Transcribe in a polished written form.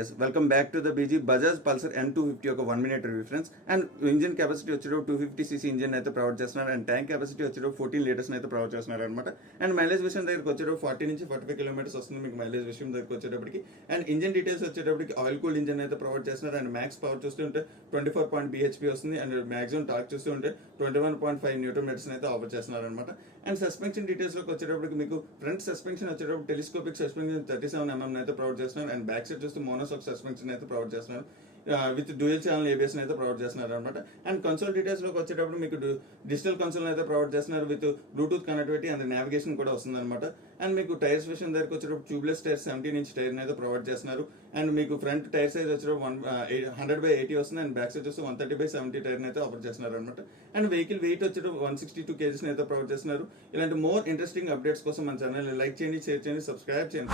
Yes, welcome back to the BG Bajaj Pulsar N250 ఒక 1 minute review friends. And engine capacity వచ్చేటప్పుడు 250cc engine అయితే provide చేస్తున్నారు and tank capacity వచ్చేటప్పుడు 14 litres అయితే provide చేస్తున్నారు అనమాట. అండ్ మైలేజ్ విషయం దగ్గరికి వచ్చేటప్పుడు 40 నుంచి 45 కిలోమీటర్స్ వస్తుంది మీకు మైలేజ్ విషయం దగ్గరికి వచ్చేటప్పటికి. అండ్ ఇంజిన్ డీటెయిల్స్ వచ్చేటప్పటికి ఆయిల్ కూల్ ఇంజిన్ అయితే ప్రొవైడ్ చేస్తున్నారు అండ్ మ్యాక్స్ పవర్ చూస్తుంటే 24 bhp వస్తుంది అండ్ మాక్సిమం టార్క్ చూస్తుంటే 21.5 న్యూటన్ మీటర్స్ అయితే ఆఫర్ చేస్తున్నారు అనమాట. అండ్ సస్పెన్షన్ డీటెయిల్స్ లోకి వచ్చేటప్పటికి మీకు ఫ్రంట్ సస్పెన్షన్ వచ్చేటప్పుడు టెలిస్కోపిక్ సస్పెన్షన్ 37mm అయితే ప్రొవైడ్ చేస్తున్నారు అండ్ బ్యాక్ సైడ్ చూస్తే మోనోసాక్ సస్పెన్షన్ అయితే ప్రొవైడ్ చేస్తున్నారు విత్ డ్యూయల్ ఛానల్ ఏబిఎస్ అయితే ప్రొవైడ్ చేస్తున్నారు అనమాట. అండ్ కన్సోల్ డీటెయిల్స్ లోకి వచ్చేటప్పుడు మీకు డిజిటల్ కన్సోల్ అయితే ప్రొవైడ్ చేస్తున్నారు with Bluetooth connectivity and navigation కూడా వస్తుంది అనమాట. అండ్ మీకు టైర్స్ విషయం దగ్గరకు వచ్చేటప్పుడు ట్యూబ్లెస్ టైర్స్ 17 inch టైర్ అయితే ప్రొవైడ్ చేస్తున్నారు అండ్ మీకు ఫ్రంట్ టైర్ సైజ్ వచ్చేటప్పుడు 100/80 వస్తుంది అండ్ బ్యాక్ సైడ్ వచ్చి 130/70 టైర్ అయితే ఆఫర్ చేస్తున్నారు అనమాట. అండ్ వెహికల్ వెయిట్ వచ్చేటప్పుడు 162 kgs అయితే ప్రొవైడ్ చేస్తున్నారు. ఇలాంటి మోర్ ఇంట్రెస్టింగ్ అప్డేట్స్ కోసం మన ఛానల్ లైక్ చేయండి, షేర్ చేయండి, సబ్స్క్రైబ్ చేయండి.